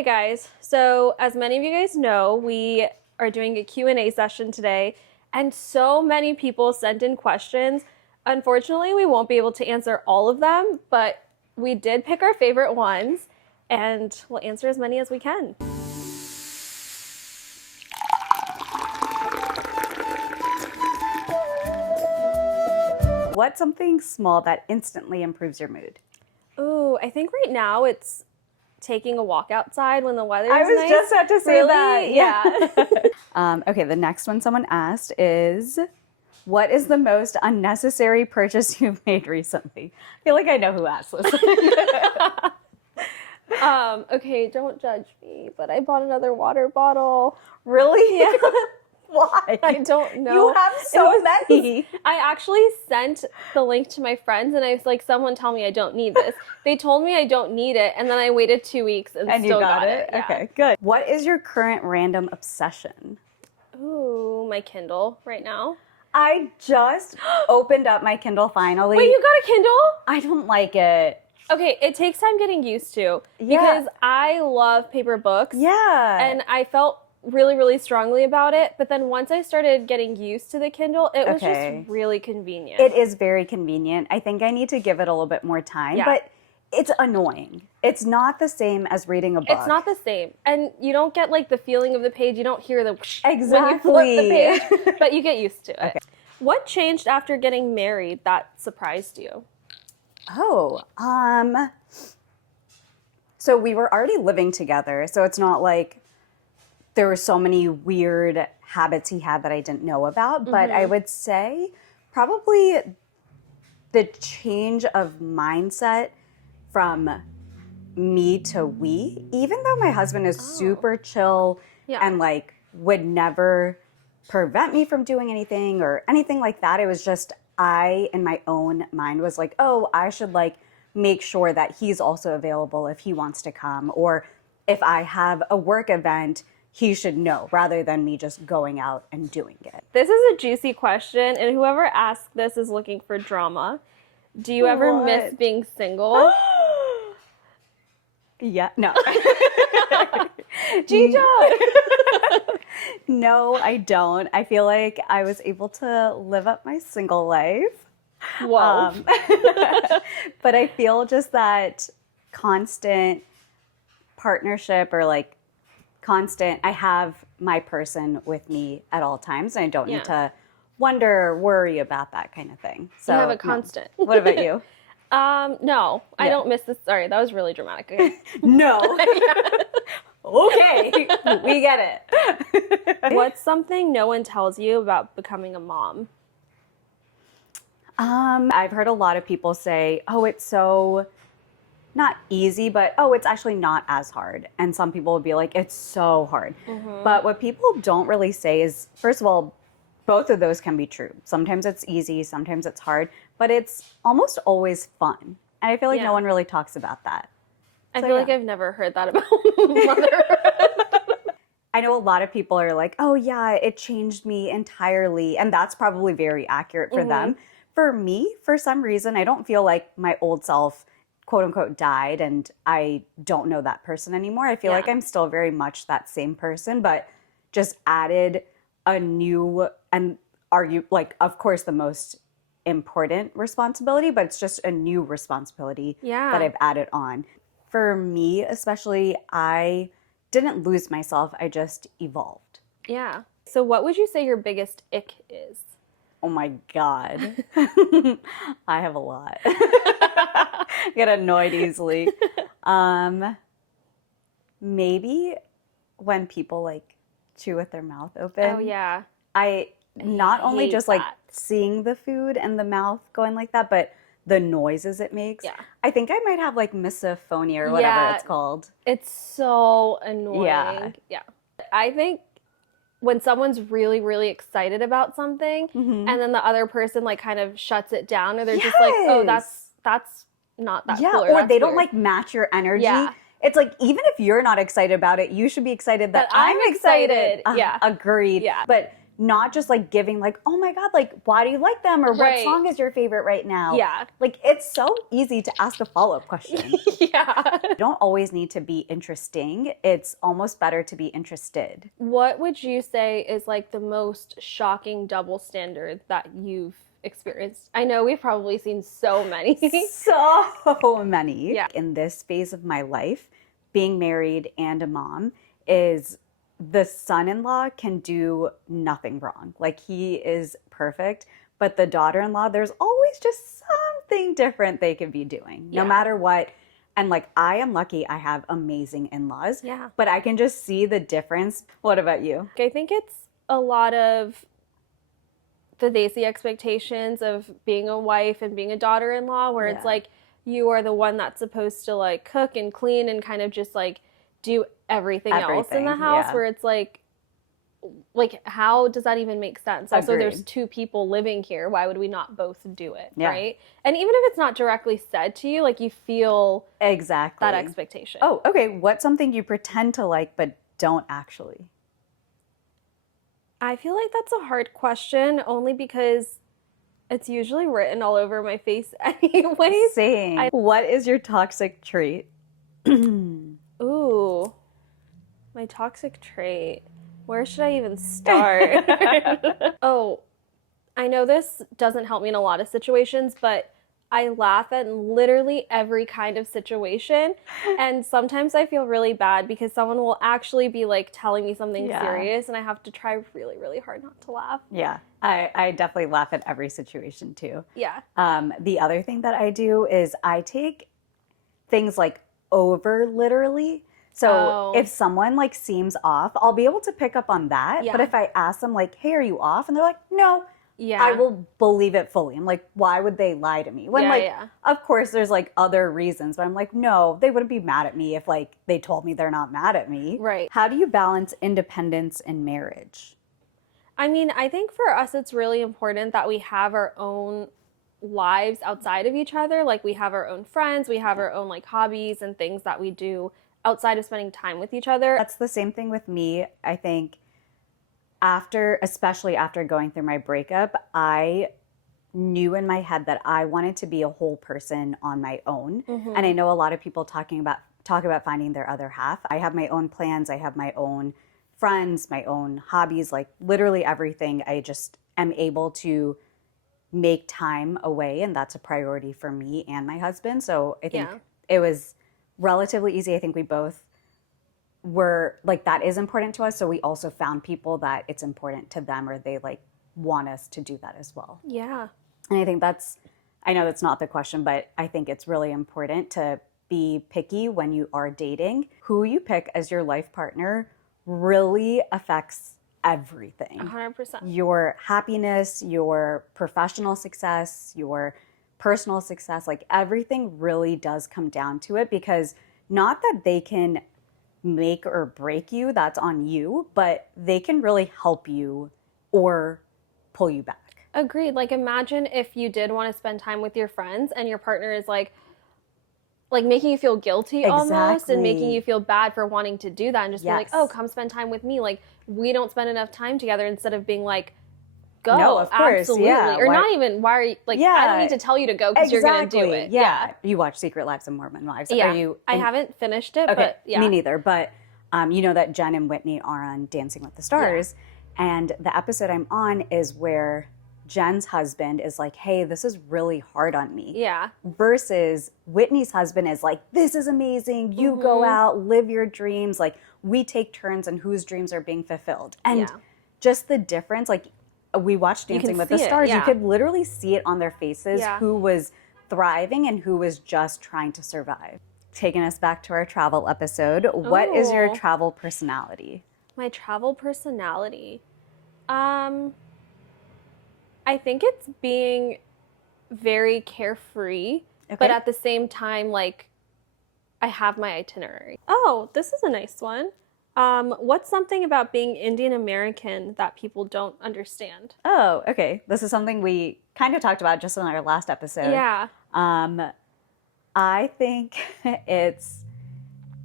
Hey guys, so as many of you guys know, we are doing a Q&A session today, and so many people sent in questions. Unfortunately, we won't be able to answer all of them, but we did pick our favorite ones, and we'll answer as many as we can. What's something small that instantly improves your mood? Ooh, I think right now it's taking a walk outside when the weather is I was nice. just about to say Really? that. Yeah. Okay, the next one someone asked is, what is the most unnecessary purchase you've made recently? I feel like I know who asked this. Okay, don't judge me, but I bought another water bottle. Really? Yeah. Why? I don't know. You have so many. I actually sent the link to my friends and I was like, someone tell me I don't need this. They told me I don't need it, and then I waited 2 weeks and And still you got it. Yeah. Okay, good. What is your current random obsession? Ooh, my Kindle right now. I just opened up my Kindle finally. Wait, you got a Kindle? I don't like it. Okay, it takes time getting used to Yeah. because I love paper books. Yeah. And I felt really, really strongly about it. But then once I started getting used to the Kindle, it was just really convenient. It is very convenient. I think I need to give it a little bit more time, but it's annoying. It's not the same as reading a book. It's not the same. And you don't get like the feeling of the page. You don't hear the whoosh Exactly. when you flip the page, but you get used to it. Okay. What changed after getting married that surprised you? Oh, so we were already living together, so it's not like there were so many weird habits he had that I didn't know about, but I would say probably the change of mindset from me to we, even though my husband is super chill and like would never prevent me from doing anything or anything like that. It was just I, in my own mind, was like, oh, I should like make sure that he's also available if he wants to come, or if I have a work event, he should know rather than me just going out and doing it. This is a juicy question, and whoever asked this is looking for drama. Do you ever miss being single? Yeah, no. Gija! No, I don't. I feel like I was able to live up my single life. Whoa. But I feel just that constant partnership or like constant, I have my person with me at all times, and I don't need to wonder or worry about that kind of thing. So you have a constant. No. What about you? No, I don't miss this. Sorry, that was really dramatic. Okay. No. Okay, we get it. What's something no one tells you about becoming a mom? I've heard a lot of people say, oh, it's so not easy, but oh, it's actually not as hard. And some people will be like, it's so hard. But what people don't really say is, first of all, both of those can be true. Sometimes it's easy, sometimes it's hard, but it's almost always fun. And I feel like no one really talks about that. I feel like I've never heard that about motherhood. I know a lot of people are like, oh yeah, it changed me entirely. And that's probably very accurate for them. For me, for some reason, I don't feel like my old self, quote unquote, died and I don't know that person anymore. I feel like I'm still very much that same person, but just added a new, and like, of course, the most important responsibility, but it's just a new responsibility that I've added on. For me, especially, I didn't lose myself. I just evolved. Yeah. So what would you say your biggest ick is? Oh my God. I have a lot. I get annoyed easily. Maybe when people like chew with their mouth open. Oh yeah. I not only hate just like seeing the food and the mouth going like that, but the noises it makes. Yeah. I think I might have like Misophonia or whatever it's called. It's so annoying. Yeah. I think when someone's really, really excited about something and then the other person like kind of shuts it down, or they're just like, oh, that's not that cool. Or they don't like match your energy. Yeah. It's like, even if you're not excited about it, you should be excited that I'm excited. Yeah. Agreed. Yeah. But not just like giving like, oh my God, like, why do you like them? Or what Right. song is your favorite right now? Yeah. Like, it's so easy to ask a follow-up question. Yeah. You don't always need to be interesting. It's almost better to be interested. What would you say is like the most shocking double standard that you've experienced? I know we've probably seen so many. So many. Yeah. In this phase of my life, being married and a mom is the son-in-law can do nothing wrong. Like he is perfect, but the daughter-in-law, there's always just something different they could be doing, no Yeah. matter what. And like I am lucky I have amazing in-laws, Yeah. but I can just see the difference. What about you? I think it's a lot of the Daisy expectations of being a wife and being a daughter-in-law, where it's Yeah. like you are the one that's supposed to like cook and clean and kind of just like do everything else in the Everything, house, yeah. where it's like how does that even make sense? Also, there's Agreed. 2 people living here. Why would we not both do it? Yeah. Right. And even if it's not directly said to you, like you feel Exactly. that expectation. Oh, okay. What's something you pretend to like but don't actually? I feel like that's a hard question only because it's usually written all over my face anyways. Same. What is your toxic trait? Ooh, my toxic trait. Where should I even start? Oh, I know this doesn't help me in a lot of situations, but I laugh at literally every kind of situation. And sometimes I feel really bad because someone will actually be like telling me something Yeah. serious and I have to try really, really hard not to laugh. Yeah, I definitely laugh at every situation too. Yeah. The other thing that I do is I take things like over literally. So Oh. if someone like seems off, I'll be able to pick up on that. Yeah. But if I ask them like, hey, are you off? And they're like, no, Yeah. I will believe it fully. I'm like, why would they lie to me? When Yeah, like, yeah. of course there's like other reasons, but I'm like, no, they wouldn't be mad at me if like they told me they're not mad at me. Right. How do you balance independence in marriage? I mean, I think for us, it's really important that we have our own lives outside of each other. Like we have our own friends, we have our own like hobbies and things that we do outside of spending time with each other. That's the same thing with me. I think especially after going through my breakup, I knew in my head that I wanted to be a whole person on my own. Mm-hmm. And I know a lot of people talk about finding their other half. I have my own plans, I have my own friends, my own hobbies, like literally everything. I just am able to make time away, and that's a priority for me and my husband. So I think Yeah. it was relatively easy. I think we both were like, that is important to us. So we also found people that it's important to them, or they like want us to do that as well. Yeah. And I think I know that's not the question, but I think it's really important to be picky when you are dating. Who you pick as your life partner really affects everything. 100%. Your happiness, your professional success, your personal success, like everything really does come down to it, because not that they can make or break you, that's on you, but they can really help you or pull you back. Agreed. Like imagine if you did want to spend time with your friends and your partner is like making you feel guilty almost, and making Exactly. you feel bad for wanting to do that, and just be like, Yes. oh, come spend time with me. Like we don't spend enough time together, instead of being like, go. No, of course, Absolutely. yeah. Or Why- not even, why are you, like, I Yeah. don't need to tell you to go because you're going to do it. Yeah. You watch Secret Lives of Mormon Wives. Yeah. Are you? I haven't finished it, Okay. but yeah. Me neither. But you know that Jen and Whitney are on Dancing with the Stars, and the episode I'm on is where Jen's husband is like, hey, this is really hard on me. Yeah. Versus Whitney's husband is like, this is amazing. You go out, live your dreams. Like, we take turns on whose dreams are being fulfilled. And Yeah. just the difference, like, we watched Dancing with the see it, Stars. You yeah. could literally see it on their faces, Yeah. who was thriving and who was just trying to survive. Taking us back to our travel episode, what is your Ooh. travel personality? My travel personality. I think it's being very carefree, but Okay. at the same time, like, I have my itinerary. Oh, this is a nice one. What's something about being Indian American that people don't understand? Oh, okay. This is something we kind of talked about just in our last episode. Yeah. I think it's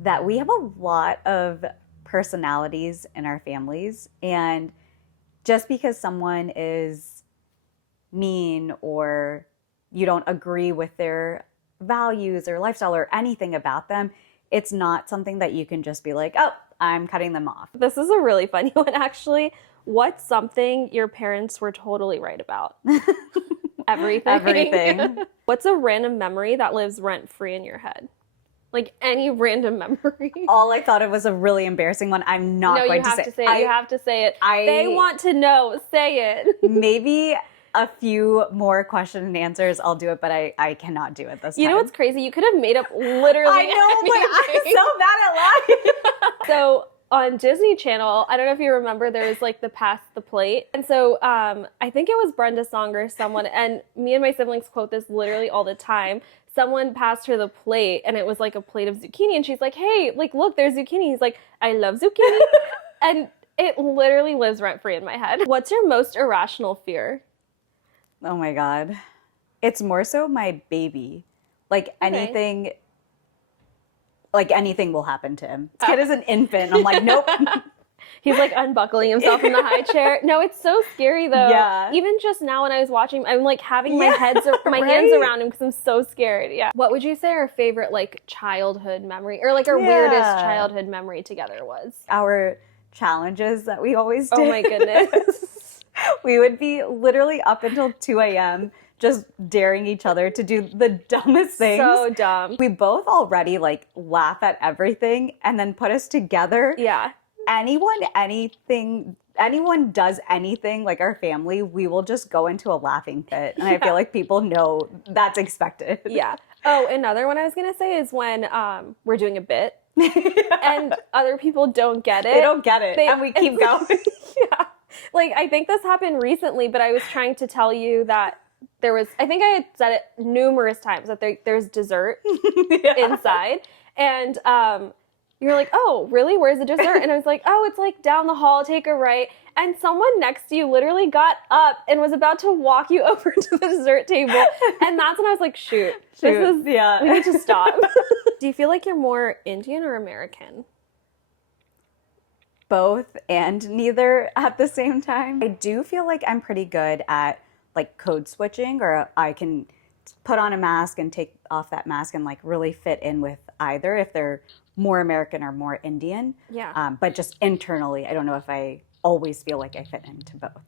that we have a lot of personalities in our families, and just because someone is mean or you don't agree with their values or lifestyle or anything about them, it's not something that you can just be like, oh, I'm cutting them off. This is a really funny one, actually. What's something your parents were totally right about? Everything. Everything. What's a random memory that lives rent-free in your head? Like any random memory. All I thought it was a really embarrassing one. I'm not No, going you have to say it. You have to say it. They want to know. Say it. Maybe a few more question and answers, I'll do it, but I cannot do it this time. You know what's crazy? You could have made up literally I know, anything. but I'm so bad at lying. So on Disney Channel, I don't know if you remember, there was like the Pass the Plate. And so I think it was Brenda Song or someone, and me and my siblings quote this literally all the time. Someone passed her the plate, and it was like a plate of zucchini, and she's like, hey, like, look, there's zucchini. He's like, I love zucchini. And it literally lives rent-free in my head. What's your most irrational fear? Oh my God. It's more so my baby. Like anything will happen to him. This kid is an infant. I'm like, nope. He's like unbuckling himself in the high chair. No, it's so scary though. Yeah. Even just now when I was watching, I'm like having my hands around him because I'm so scared. Yeah. What would you say our favorite like childhood memory or like our weirdest childhood memory together was? Our challenges that we always did. Oh my goodness. We would be literally up until 2 a.m. just daring each other to do the dumbest things. So dumb. We both already like laugh at everything and then put us together. Yeah. Anyone does anything, like our family, we will just go into a laughing fit. And I feel like people know that's expected. Yeah. Oh, another one I was going to say is when we're doing a bit and other people don't get it. They don't get it. And we keep going. Yeah. Like, I think this happened recently, but I was trying to tell you that I think I had said it numerous times, that there's dessert inside. And you're like, oh, really? Where's the dessert? And I was like, oh, it's like down the hall, take a right. And someone next to you literally got up and was about to walk you over to the dessert table. And that's when I was like, shoot. We need to stop. Do you feel like you're more Indian or American? Both and neither at the same time. I do feel like I'm pretty good at like code switching, or I can put on a mask and take off that mask and like really fit in with either if they're more American or more Indian. Yeah. But just internally, I don't know if I always feel like I fit into both.